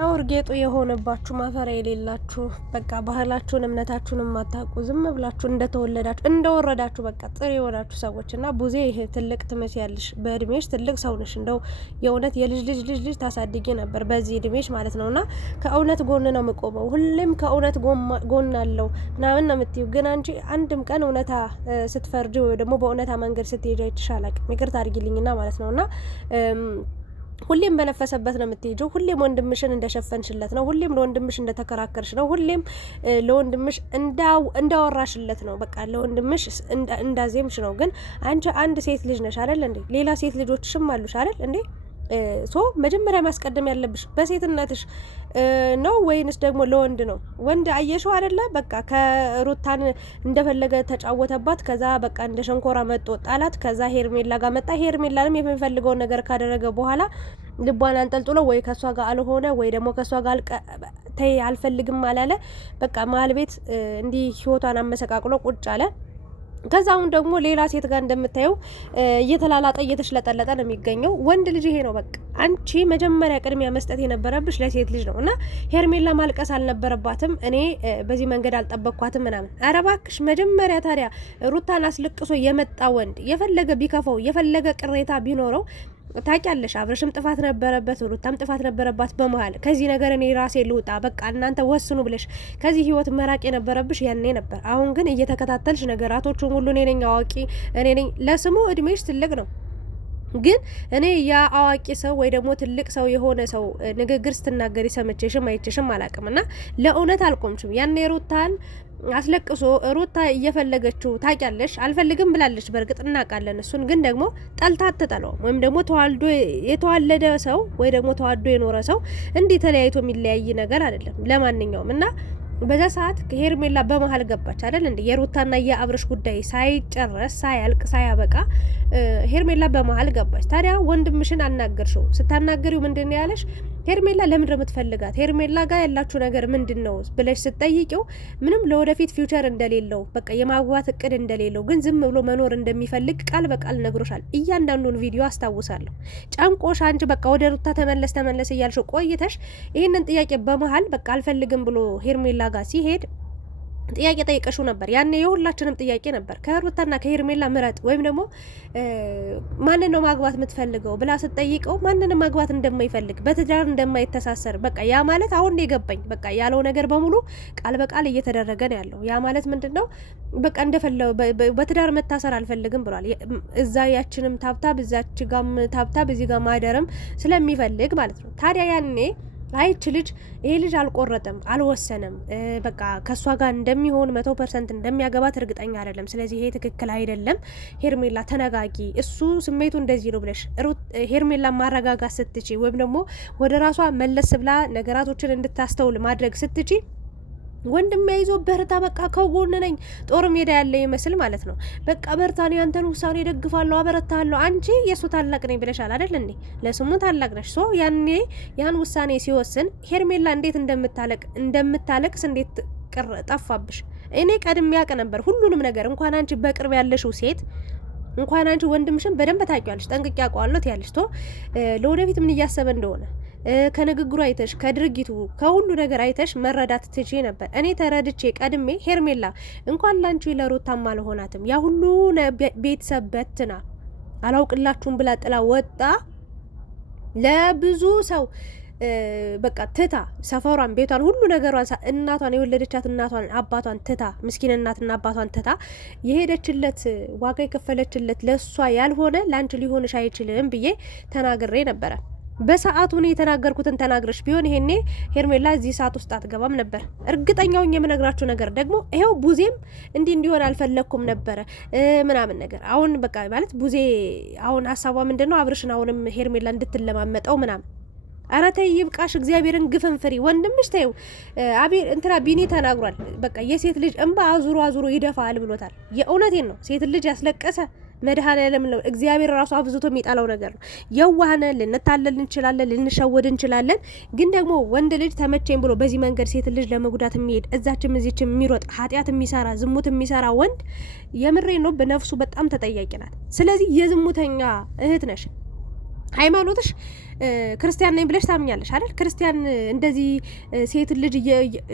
አውርጌጡ የሆነባችሁ ማፈሪያ የሌላችሁ በቃ ባህላችሁን እምነታችሁን ማታውቁ ዝም ብላችሁ እንደተወለዳችሁ እንደወረዳችሁ በቃ ጥሪ የሆናችሁ ሰዎች እና ቡዜ ይሄ ትልቅ ትመስያለሽ፣ በእድሜሽ ትልቅ ሰው ነሽ። እንደው የእውነት የልጅ ልጅ ታሳድጊ ነበር በዚህ እድሜሽ ማለት ነውና ከእውነት ጎን ነው የምቆመው። ሁሌም ከእውነት ጎን አለው ምናምን ነው የምትይው። ግን አንቺ አንድም ቀን እውነታ ስትፈርጂ ወይ ደግሞ በእውነታ መንገድ ስትሄጂ አይተሻላቅ። ይቅርታ አድርጊልኝና ማለት ነውና ሁሌም በነፈሰበት ነው የምትሄጂው። ሁሌም ወንድምሽን እንደሸፈንሽለት ነው። ሁሌም ለወንድምሽ እንደተከራከርሽ ነው። ሁሌም ለወንድምሽ እንዳወራሽለት ነው። በቃ ለወንድምሽ እንዳዜምሽ ነው። ግን አንቺ አንድ ሴት ልጅ ነሽ አይደል እንዴ? ሌላ ሴት ልጆችሽም አሉሽ አይደል እንዴ? ሶ መጀመሪያ ማስቀደም ያለብሽ በሴትነትሽ ነው ወይንስ ደግሞ ለወንድ ነው? ወንድ አየሽው አይደለ? በቃ ከሩታን እንደፈለገ ተጫወተባት። ከዛ በቃ እንደ ሸንኮራ መጦ ጣላት። ከዛ ሄርሜላ ጋር መጣ። ሄርሜላንም የሚፈልገውን ነገር ካደረገ በኋላ ልቧን አንጠልጥሎ ወይ ከሷ ጋር አልሆነ ወይ ደግሞ ከሷ ጋር ተይ አልፈልግም አላለ። በቃ መሀል ቤት እንዲህ ህይወቷን አመሰቃቅሎ ቁጭ አለ። ከዛ አሁን ደግሞ ሌላ ሴት ጋር እንደምታየው እየተላላጠ እየተሽለጠለጠ ነው የሚገኘው። ወንድ ልጅ ይሄ ነው በቃ። አንቺ መጀመሪያ ቅድሚያ መስጠት የነበረብሽ ለሴት ልጅ ነው እና ሄርሜላ ማልቀስ አልነበረባትም። እኔ በዚህ መንገድ አልጠበቅኳትም ምናምን። ኧረ እባክሽ መጀመሪያ ታዲያ ሩታን አስለቅሶ የመጣ ወንድ የፈለገ ቢከፋው የፈለገ ቅሬታ ቢኖረው ታውቂያለሽ፣ አብረሽም ጥፋት ነበረበት፣ ሩታም ጥፋት ነበረባት። በመሀል ከዚህ ነገር እኔ ራሴ ልውጣ በቃ እናንተ ወስኑ ብለሽ ከዚህ ህይወት መራቅ የነበረብሽ ያኔ ነበር። አሁን ግን እየተከታተልሽ ነገራቶቹን ሁሉ እኔ ነኝ አዋቂ፣ እኔ ነኝ። ለስሙ እድሜሽ ትልቅ ነው፣ ግን እኔ ያ አዋቂ ሰው ወይ ደግሞ ትልቅ ሰው የሆነ ሰው ንግግር ስትናገሪ ሰምቼሽም አይቼሽም አላቅምና ለእውነት አልቆምሽም። ያኔ ሩታን አስለቅሶ ሩታ እየፈለገችው ታውቂያለሽ፣ አልፈልግም ብላለች። በእርግጥ እናውቃለን እሱን። ግን ደግሞ ጠልታ አትጠላውም። ወይም ደግሞ ተዋልዶ የተዋለደ ሰው ወይ ደግሞ ተዋዶ የኖረ ሰው እንዲህ ተለያይቶ የሚለያይ ነገር አይደለም ለማንኛውም። እና በዛ ሰዓት ከሄርሜላ በመሀል ገባች አይደል እንዴ? የሩታና የአብርሽ ጉዳይ ሳይጨረስ ሳያልቅ ሳያበቃ ሄርሜላ በመሀል ገባች። ታዲያ ወንድምሽን አናገርሽው። ስታናገሪው ምንድነው ያለሽ? ሄርሜላ ለምንድነው የምትፈልጋት? ሄርሜላ ጋር ያላችሁ ነገር ምንድነው ብለሽ ስትጠይቂው ምንም ለወደፊት ፊውቸር እንደሌለው በቃ የማግባት እቅድ እንደሌለው ግን ዝም ብሎ መኖር እንደሚፈልግ ቃል በቃል ነግሮሻል። እያንዳንዱን ቪዲዮ አስታውሳለሁ። ጨንቆሽ አንቺ በቃ ወደ ሩታ ተመለስ እያልሽው ቆይተሽ ይህንን ጥያቄ በመሀል በቃ አልፈልግም ብሎ ሄርሜላ ጋር ሲሄድ ጥያቄ ጠይቀሽው ነበር። ያኔ የሁላችንም ጥያቄ ነበር። ከሩታና ከሄርሜላ ምረጥ ወይም ደግሞ ማንን ነው ማግባት የምትፈልገው ብላ ስትጠይቀው ማንንም ማግባት እንደማይፈልግ በትዳር እንደማይተሳሰር በቃ ያ ማለት አሁን ነው የገባኝ። በቃ ያለው ነገር በሙሉ ቃል በቃል እየተደረገ ነው ያለው። ያ ማለት ምንድነው? በቃ እንደፈለው በትዳር መታሰር አልፈልግም ብሏል። እዛ ያችንም ታብታብ እዛች ጋም ታብታብ እዚህ ጋር ማደርም ስለሚፈልግ ማለት ነው። ታዲያ ያኔ አይች ልጅ ይሄ ልጅ አልቆረጠም፣ አልወሰነም። በቃ ከሷ ጋር እንደሚሆን 100% እንደሚያገባት እርግጠኛ አይደለም። ስለዚህ ይሄ ትክክል አይደለም። ሄርሜላ ተነጋጊ፣ እሱ ስሜቱ እንደዚህ ነው ብለሽ ሄርሜላ ማረጋጋት ስትቺ ወይም ደግሞ ወደ ራሷ መለስ ብላ ነገራቶችን እንድታስተውል ማድረግ ስትቺ ወንድም ያይዞ በርታ በቃ ከጎን ነኝ ጦር ሜዳ ያለ ይመስል ማለት ነው። በቃ በርታን፣ ያንተን ውሳኔ ደግፋለሁ፣ አበረታለሁ። አንቺ የሱ ታላቅ ነኝ ብለሻል አይደል እንዴ? ለስሙ ታላቅ ነሽ። ሶ ያኔ ያን ውሳኔ ሲወስን ሄርሜላ እንዴት እንደምታለቅስ እንዴት ጠፋብሽ? እኔ ቀድሜ ያውቅ ነበር ሁሉንም ነገር። እንኳን አንቺ በቅርብ ያለሽው ሴት እንኳን አንቺ ወንድምሽን በደንብ ታውቂዋለሽ፣ ጠንቅቄ አውቀዋለሁ ያለሽ ቶ ለወደፊት ምን እያሰበ እንደሆነ ከንግግሩ አይተሽ ከድርጊቱ ከሁሉ ነገር አይተሽ መረዳት ትቼ ነበር። እኔ ተረድቼ ቀድሜ ሄርሜላ እንኳን ላንቺ ለሩታም አልሆናትም ያ ሁሉ ቤተሰብ በትና አላውቅላችሁም ብላ ጥላ ወጣ ለብዙ ሰው በቃ ትታ ሰፈሯን ቤቷን ሁሉ ነገሯን እናቷን የወለደቻት እናቷን አባቷን ትታ ምስኪን እናትና አባቷን ትታ የሄደችለት ዋጋ የከፈለችለት ለሷ ያልሆነ ላንቺ ሊሆንሽ አይችልም ብዬ ተናግሬ ነበረ። በሰዓቱ ነው የተናገርኩትን ተናግረሽ ቢሆን ይሄኔ ሄርሜላ እዚህ ሰዓት ውስጥ አትገባም ነበር። እርግጠኛውን የምነግራችሁ ነገር ደግሞ ይሄው ቡዜም እንዲሆን አልፈለኩም ነበረ ምናምን ነገር። አሁን በቃ ማለት ቡዜ አሁን ሀሳቧ ምንድነው? አብርሽን አሁንም ሄርሜላ እንድትለማመጠው ምናምን። ኧረ ተይ ይብቃሽ፣ እግዚአብሔርን ግፍን ፍሪ። ወንድምሽ ተይው እንትና ቢኒ ተናግሯል። በቃ የሴት ልጅ እንባ አዙሮ ይደፋል ብሎታል። የእውነቴን ነው። ሴት ልጅ ያስለቀሰ መድኃኔዓለም ነው እግዚአብሔር ራሱ አብዝቶ የሚጣለው ነገር ነው። የዋህነ ልንታለል እንችላለን፣ ልንሸወድ እንችላለን። ግን ደግሞ ወንድ ልጅ ተመቸኝ ብሎ በዚህ መንገድ ሴት ልጅ ለመጉዳት የሚሄድ እዛችም እዚችም የሚሮጥ ኃጢአት የሚሰራ ዝሙት የሚሰራ ወንድ የምሬ ነው በነፍሱ በጣም ተጠያቂ ናት። ስለዚህ የዝሙተኛ እህት ነሽ። ሃይማኖትሽ ክርስቲያን ነኝ ብለሽ ታምኛለሽ አይደል? ክርስቲያን እንደዚህ ሴት ልጅ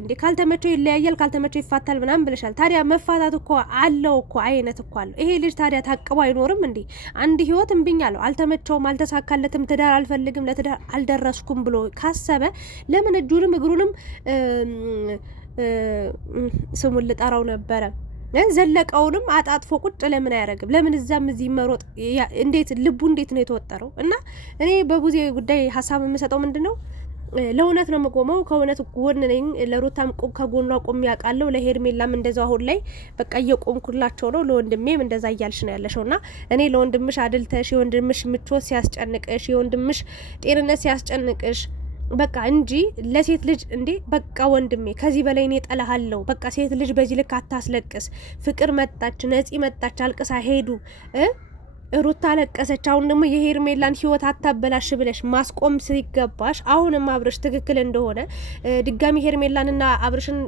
እንዴ ካልተመቸው ይለያያል፣ ካልተመቸው ይፋታል ምናምን ብለሻል። ታዲያ መፋታት እኮ አለው እኮ አይነት እኮ አለው። ይሄ ልጅ ታዲያ ታቅቦ አይኖርም እንዴ? አንድ ህይወት እምብኛለሁ፣ አልተመቸውም፣ አልተሳካለትም፣ ትዳር አልፈልግም፣ ለትዳር አልደረስኩም ብሎ ካሰበ ለምን እጁንም እግሩንም ስሙን ልጠራው ነበረ ዘለቀውንም አጣጥፎ ቁጭ ለምን አያረግም? ለምን እዛም እዚህ መሮጥ? እንዴት ልቡ እንዴት ነው የተወጠረው? እና እኔ በቡዜ ጉዳይ ሀሳብ የምሰጠው ምንድነው ለእውነት ነው የምቆመው። ከእውነት ጎን ነኝ። ለሩታም ከጎኗ ቆሜ ያውቃለሁ። ለሄርሜላም እንደዛው አሁን ላይ በቃ እየቆምኩላቸው ነው። ለወንድሜም እንደዛ እያልሽ ነው ያለሽውና እኔ ለወንድምሽ አድልተሽ የወንድምሽ ምቾት ሲያስጨንቅሽ የወንድምሽ ጤንነት ሲያስጨንቅሽ በቃ እንጂ ለሴት ልጅ እንዴ በቃ ወንድሜ ከዚህ በላይ እኔ ጠላሃለሁ። በቃ ሴት ልጅ በዚህ ልክ አታስለቅስ። ፍቅር መጣች፣ ነፂ መጣች፣ አልቅሳ ሄዱ። ሩታ አለቀሰች። አሁን ደግሞ የሄርሜላን ህይወት አታበላሽ ብለሽ ማስቆም ሲገባሽ አሁንም አብርሽ ትክክል እንደሆነ ድጋሚ ሄርሜላንና አብርሽን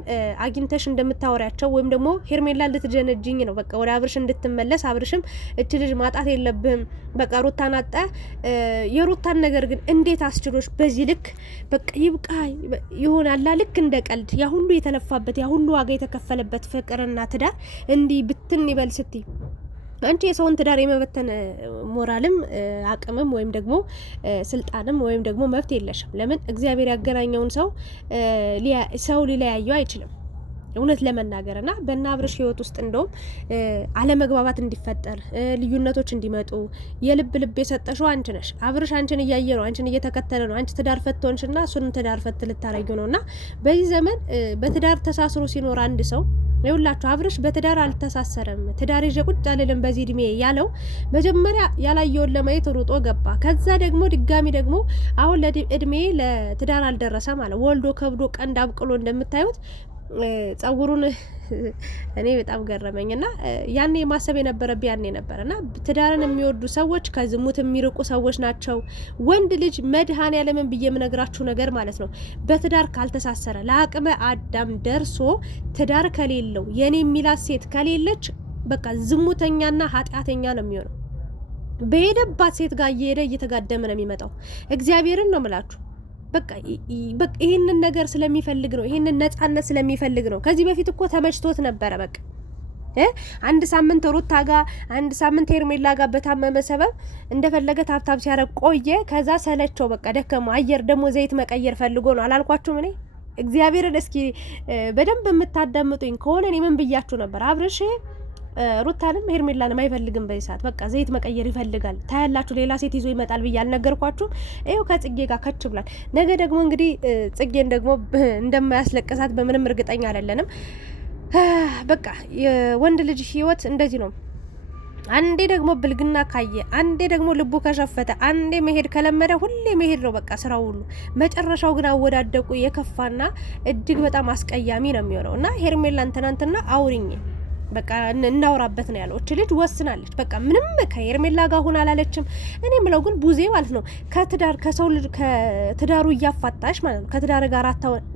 አግኝተሽ እንደምታወሪያቸው ወይም ደግሞ ሄርሜላን ልትጀነጅኝ ነው በቃ ወደ አብርሽ እንድትመለስ አብርሽም እች ልጅ ማጣት የለብህም በቃ ሩታን አጣ የሩታን ነገር ግን እንዴት አስችሎሽ በዚህ ልክ በቃ ይብቃ ይሆናላ ልክ እንደ ቀልድ ያ ሁሉ የተለፋበት ያ ሁሉ ዋጋ የተከፈለበት ፍቅርና ትዳር እንዲህ ብትን ይበል ስትይ አንቺ የሰውን ትዳር የመበተን ሞራልም አቅምም ወይም ደግሞ ስልጣንም ወይም ደግሞ መብት የለሽም። ለምን እግዚአብሔር ያገናኘውን ሰው ሊለያየው አይችልም። እውነት ለመናገርና በእነ አብርሽ ህይወት ውስጥ እንደውም አለመግባባት እንዲፈጠር ልዩነቶች እንዲመጡ የልብ የሰጠሽው አንቺ ነሽ። አብርሽ አንቺን እያየ ነው፣ አንቺን እየተከተለ ነው። አንቺ ትዳር ፈቶንሽና እሱን ትዳር ፈት ልታረጊው ነውና በዚህ ዘመን በትዳር ተሳስሮ ሲኖር አንድ ሰው ይውላችሁ አብርሽ በትዳር አልተሳሰረም። ትዳር ይዤ ቁጭ አልልም በዚህ እድሜ ያለው መጀመሪያ ያላየውን ለማየት ሩጦ ገባ። ከዛ ደግሞ ድጋሚ ደግሞ አሁን ለእድሜ ለትዳር አልደረሰ ማለት ወልዶ ከብዶ ቀንድ አብቅሎ እንደምታዩት ጸጉሩን እኔ በጣም ገረመኝና ያኔ ማሰብ የነበረብኝ ያኔ ነበርና ትዳርን የሚወዱ ሰዎች ከዝሙት የሚርቁ ሰዎች ናቸው። ወንድ ልጅ መድኃኔዓለምን ብዬ የምነግራችሁ ነገር ማለት ነው በትዳር ካልተሳሰረ ለአቅመ አዳም ደርሶ ትዳር ከሌለው የኔ የሚላት ሴት ከሌለች በቃ ዝሙተኛና ኃጢአተኛ ነው የሚሆነው። በሄደባት ሴት ጋር እየሄደ እየተጋደመ ነው የሚመጣው። እግዚአብሔርን ነው የምላችሁ። በቃ ይሄንን ነገር ስለሚፈልግ ነው፣ ይሄንን ነጻነት ስለሚፈልግ ነው። ከዚህ በፊት እኮ ተመችቶት ነበረ። በቃ አንድ ሳምንት ሩታ ጋር አንድ ሳምንት ሄርሜላ ጋር በታመመ ሰበብ እንደፈለገ ታብታብ ሲያረግ ቆየ። ከዛ ሰለቸው፣ በቃ ደከመው። አየር ደግሞ ዘይት መቀየር ፈልጎ ነው አላልኳችሁም? እኔ እግዚአብሔርን እስኪ በደንብ የምታዳምጡኝ ከሆነ እኔ ምን ብያችሁ ነበር? አብርሽ ሩታንም ሄርሜላንም አይፈልግም በዚህ ሰዓት። በቃ ዘይት መቀየር ይፈልጋል። ታያላችሁ፣ ሌላ ሴት ይዞ ይመጣል ብዬ አልነገርኳችሁም? ይኸው ከጽጌ ጋር ከች ብሏል። ነገ ደግሞ እንግዲህ ጽጌን ደግሞ እንደማያስለቅሳት በምንም እርግጠኛ አይደለንም። በቃ የወንድ ልጅ ህይወት እንደዚህ ነው። አንዴ ደግሞ ብልግና ካየ፣ አንዴ ደግሞ ልቡ ከሸፈተ፣ አንዴ መሄድ ከለመደ ሁሌ መሄድ ነው በቃ ስራው ሁሉ። መጨረሻው ግን አወዳደቁ የከፋና እጅግ በጣም አስቀያሚ ነው የሚሆነው። እና ሄርሜላን ትናንትና አውሪኝ በቃ እናውራበት ነው ያለው። እቺ ልጅ ወስናለች። በቃ ምንም ከሄርሜላ ጋር ሆና አላለችም። እኔ ምለው ግን ቡዜ ማለት ነው ከትዳር ከሰው ልጅ ከትዳሩ እያፋታሽ ማለት ነው ከትዳር ጋር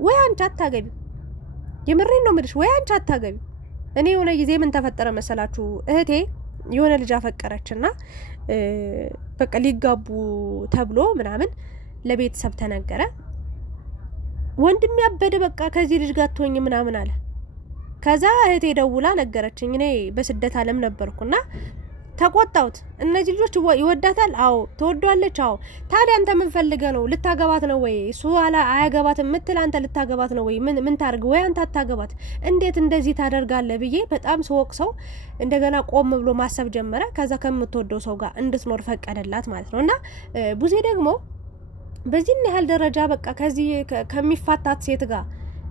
ወይ አንቺ አታገቢ። የምሬን ነው የምልሽ፣ ወይ አንቺ አታገቢ። እኔ የሆነ ጊዜ ምን ተፈጠረ መሰላችሁ? እህቴ የሆነ ልጅ አፈቀረችና በቃ ሊጋቡ ተብሎ ምናምን ለቤተሰብ ተነገረ። ወንድም ያበደ በቃ ከዚህ ልጅ ጋር ትሆኝ ምናምን አለ። ከዛ እህቴ ደውላ ነገረችኝ። እኔ በስደት ዓለም ነበርኩና ተቆጣሁት። እነዚህ ልጆች ይወዳታል? አዎ። ትወዷለች? አዎ። ታዲያ አንተ ምን ፈልገህ ነው? ልታገባት ነው ወይ? እሱ አያገባትም ምትል አንተ ልታገባት ነው ወይ? ምን ታርግ? ወይ አንተ አታገባት? እንዴት እንደዚህ ታደርጋለህ ብዬ በጣም ስወቅሰው እንደገና ቆም ብሎ ማሰብ ጀመረ። ከዛ ከምትወደው ሰው ጋር እንድትኖር ፈቀደላት ማለት ነው። እና ቡዜ ደግሞ በዚህ ያህል ደረጃ በቃ ከዚህ ከሚፋታት ሴት ጋር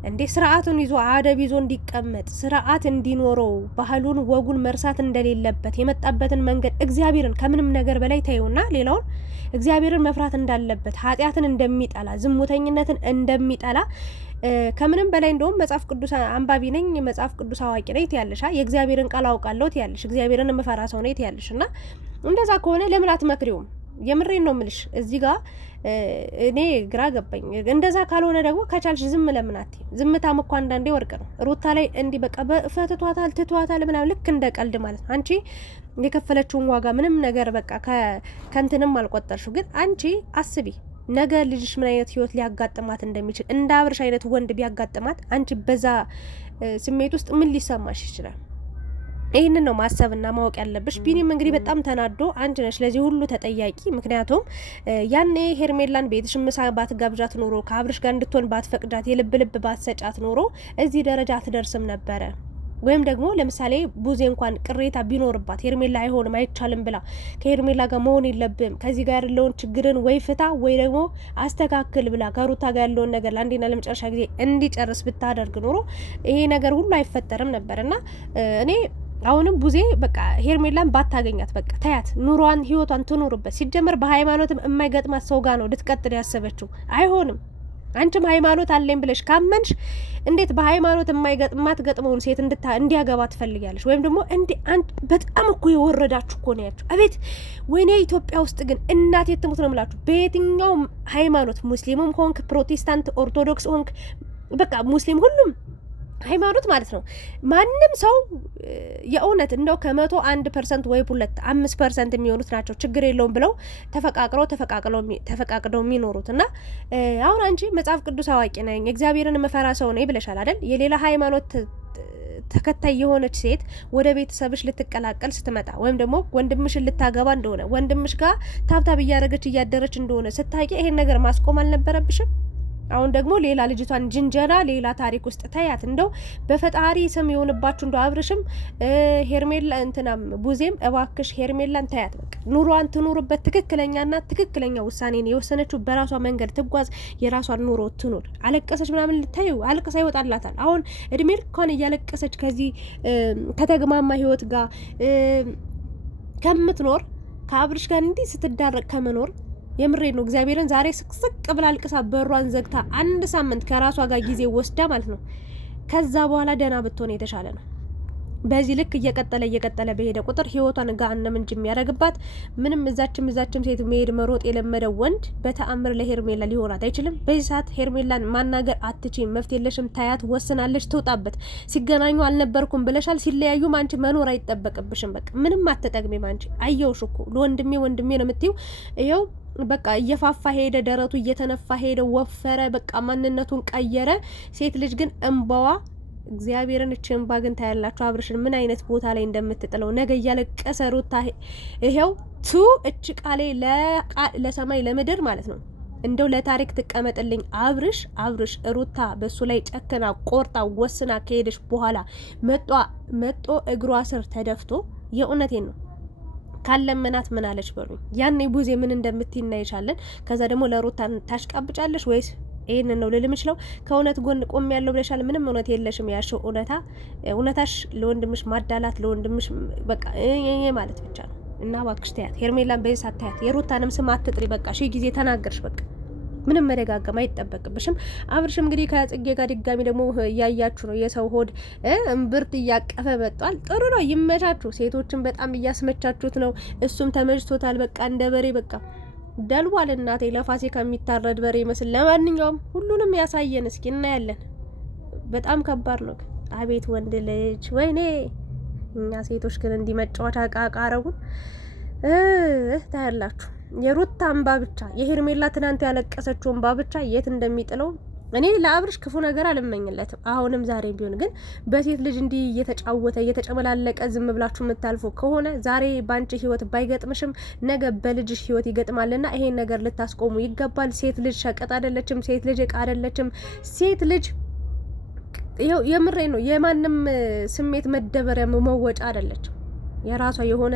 እንዴ ስርዓቱን ይዞ አደብ ይዞ እንዲቀመጥ ስርዓት እንዲኖረው ባህሉን ወጉን መርሳት እንደሌለበት የመጣበትን መንገድ እግዚአብሔርን ከምንም ነገር በላይ ታዩና ሌላውን እግዚአብሔርን መፍራት እንዳለበት ኃጢያትን እንደሚጠላ ዝሙተኝነትን እንደሚጠላ ከምንም በላይ እንደውም መጽሐፍ ቅዱስ አንባቢ ነኝ መጽሐፍ ቅዱስ አዋቂ ነኝ ትያለሽ የእግዚአብሔርን ቃል አውቃለሁ ትያለሽ እግዚአብሔርን መፈራ ሰው ነኝ ትያለሽና እንደዛ ከሆነ ለምን አትመክሪውም? የምሬን ነው ምልሽ እዚህ ጋር እኔ ግራ ገባኝ። እንደዛ ካልሆነ ደግሞ ከቻልሽ ዝም ለምናት ዝምታም እኮ አንዳንዴ ወርቅ ነው። ሩታ ላይ እንዲ በቃ በፈትቷታል ትቷታል ምናምን ልክ እንደ ቀልድ ማለት ነው። አንቺ የከፈለችውን ዋጋ ምንም ነገር በቃ ከንትንም አልቆጠርሽው። ግን አንቺ አስቢ ነገ ልጅሽ ምን አይነት ህይወት ሊያጋጥማት እንደሚችል። እንደ አብርሽ አይነት ወንድ ቢያጋጥማት አንቺ በዛ ስሜት ውስጥ ምን ሊሰማሽ ይችላል? ይህንን ነው ማሰብና ማወቅ ያለብሽ። ቢኒም እንግዲህ በጣም ተናዶ አንቺ ነሽ ለዚህ ሁሉ ተጠያቂ። ምክንያቱም ያኔ ሄርሜላን ቤትሽ ምሳ ባትጋብዣት ኖሮ ከአብርሽ ጋር እንድትሆን ባትፈቅዳት የልብ ልብ ባትሰጫት ኖሮ እዚህ ደረጃ አትደርስም ነበረ። ወይም ደግሞ ለምሳሌ ቡዜ እንኳን ቅሬታ ቢኖርባት ሄርሜላ አይሆንም አይቻልም ብላ ከሄርሜላ ጋር መሆን የለብም ከዚህ ጋር ያለውን ችግርን ወይ ፍታ ወይ ደግሞ አስተካክል ብላ ከሩታ ጋር ያለውን ነገር ለአንዴና ለመጨረሻ ጊዜ እንዲጨርስ ብታደርግ ኖሮ ይሄ ነገር ሁሉ አይፈጠርም ነበርና እኔ አሁንም ቡዜ በቃ ሄርሜላን ባታገኛት በቃ ታያት፣ ኑሯን ህይወቷን ትኖርበት። ሲጀመር በሃይማኖትም የማይገጥማት ሰው ጋር ነው ልትቀጥል ያሰበችው። አይሆንም። አንቺም ሃይማኖት አለኝ ብለሽ ካመንሽ እንዴት በሃይማኖት የማትገጥመውን ሴት እንዲያገባ ትፈልጊያለሽ? ወይም ደግሞ በጣም እኮ የወረዳችሁ እኮ ነው ያችሁ። አቤት ወይኔ! ኢትዮጵያ ውስጥ ግን እናቴ ትሙት ነው የምላችሁ። በየትኛውም ሃይማኖት ሙስሊምም ሆንክ ፕሮቴስታንት፣ ኦርቶዶክስ ሆንክ በቃ ሙስሊም ሁሉም ሃይማኖት ማለት ነው። ማንም ሰው የእውነት እንደው ከ101% ወይ 5% የሚሆኑት ናቸው ችግር የለውም ብለው ተፈቃቅለው የሚኖሩት። እና አሁን አንቺ መጽሐፍ ቅዱስ አዋቂ ነኝ እግዚአብሔርን መፈራ ሰው ነኝ ብለሻል አይደል? የሌላ ሃይማኖት ተከታይ የሆነች ሴት ወደ ቤተሰብሽ ልትቀላቀል ስትመጣ ወይም ደግሞ ወንድምሽን ልታገባ እንደሆነ ወንድምሽ ጋር ታብታብ እያደረገች እያደረች እንደሆነ ስታቂ ይሄን ነገር ማስቆም አልነበረብሽም? አሁን ደግሞ ሌላ ልጅቷን ጅንጀና ሌላ ታሪክ ውስጥ ታያት። እንደው በፈጣሪ ስም የሆነባችሁ እንደው አብርሽም ሄርሜላ እንትናም ቡዜም እባክሽ ሄርሜላን ታያት። በቃ ኑሯን ትኑርበት። ትክክለኛና ትክክለኛ ውሳኔን የወሰነችው በራሷ መንገድ ትጓዝ፣ የራሷን ኑሮ ትኑር። አለቀሰች ምናምን ልታዩ አልቅሳ ይወጣላታል። አሁን እድሜ ልኳን እያለቀሰች ከዚህ ከተግማማ ህይወት ጋር ከምትኖር ከአብርሽ ጋር እንዲህ ስትዳረቅ ከመኖር የምሬ ነው እግዚአብሔርን ዛሬ ስቅስቅ ብላ አልቅሳ በሯን ዘግታ 1 ሳምንት ከራሷ ጋር ጊዜ ወስዳ ማለት ነው ከዛ በኋላ ደህና ብትሆን የተሻለ ነው። በዚህ ልክ እየቀጠለ በሄደ ቁጥር ህይወቷን ጋንም እንጂ የሚያደርግባት ምንም እዛችም ሴት መሄድ መሮጥ የለመደ ወንድ በተአምር ለሄርሜላ ሊሆናት አይችልም። በዚህ ሰዓት ሄርሜላን ማናገር አትችይም። መፍትሄ የለሽም። ታያት፣ ወስናለች፣ ትውጣበት። ሲገናኙ አልነበርኩም ብለሻል። ሲለያዩም አንቺ መኖር አይጠበቅብሽም። በቃ ምንም አትጠቅሚም አንቺ። አየውሽ እኮ ለወንድሜ ነው የምትይው። ይኸው በቃ እየፋፋ ሄደ፣ ደረቱ እየተነፋ ሄደ፣ ወፈረ፣ በቃ ማንነቱን ቀየረ። ሴት ልጅ ግን እንባዋ እግዚአብሔርን እቺን ባግን ታያላችሁ አብርሽን ምን አይነት ቦታ ላይ እንደምትጥለው ነገ እያለቀሰ ሩታ ይሄው እቺ ቃሌ ለሰማይ ለምድር ማለት ነው እንደው ለታሪክ ትቀመጥልኝ። አብርሽ ሩታ በሱ ላይ ጨከና ቆርጣ ወስና ከሄደች በኋላ መጦ እግሯ ስር ተደፍቶ የእውነቴን ነው ካለመናት ምን አለች በሉኝ። ያኔ ቡዜ ምን እንደምትይና ይቻለን። ከዛ ደግሞ ለሩታ ታሽቃብጫለሽ ወይስ ይሄንን ነው ልል የምችለው? ከእውነት ጎን ቆም ያለው ብለሻል። ምንም እውነት የለሽም። ያልሽው እውነታሽ ለወንድምሽ ማዳላት፣ ለወንድምሽ በቃ ማለት ብቻ ነው። እና እባክሽ ተያት ሄርሜላን በዚህ ሳታያት የሩታንም ስም አትጥሪ። በቃ ሺ ጊዜ ተናገርሽ። በቃ ምንም መደጋገም አይጠበቅብሽም። አብርሽም እንግዲህ ከጽጌ ጋር ድጋሚ ደግሞ እያያችሁ ነው። የሰው ሆድ እምብርት እያቀፈ መጥቷል። ጥሩ ነው፣ ይመቻችሁ። ሴቶችን በጣም እያስመቻችሁት ነው። እሱም ተመችቶታል። በቃ እንደ በሬ በቃ ደልቧል። እናቴ ለፋሲካ የሚታረድ በሬ ይመስል። ለማንኛውም ሁሉንም ያሳየን እስኪ እናያለን። በጣም ከባድ ነው። አቤት ወንድ ልጅ ወይኔ! እኛ ሴቶች ግን እንዲመጫወት አቃቃረጉን ታያላችሁ። የሩታ እንባ ብቻ የሄርሜላ ትናንት ያለቀሰችው እንባ ብቻ የት እንደሚጥለው እኔ ለአብርሽ ክፉ ነገር አልመኝለትም። አሁንም ዛሬ ቢሆን ግን በሴት ልጅ እንዲህ እየተጨመላለቀ ዝም ብላችሁ የምታልፉ ከሆነ ዛሬ ባንቺ ህይወት ባይገጥምሽም ነገ በልጅሽ ህይወት ይገጥማልና ይሄን ነገር ልታስቆሙ ይገባል። ሴት ልጅ ሸቀጥ አይደለችም። ሴት ልጅ እቃ አይደለችም። ሴት ልጅ የምሬ ነው የማንም ስሜት መደበሪያ መወጫ አይደለችም። የራሷ የሆነ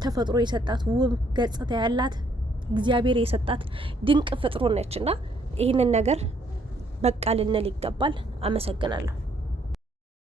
ተፈጥሮ የሰጣት ውብ ገጽታ ያላት እግዚአብሔር የሰጣት ድንቅ ፍጥሮ ነችና ይህንን ነገር በቃ ልንል ይገባል። አመሰግናለሁ።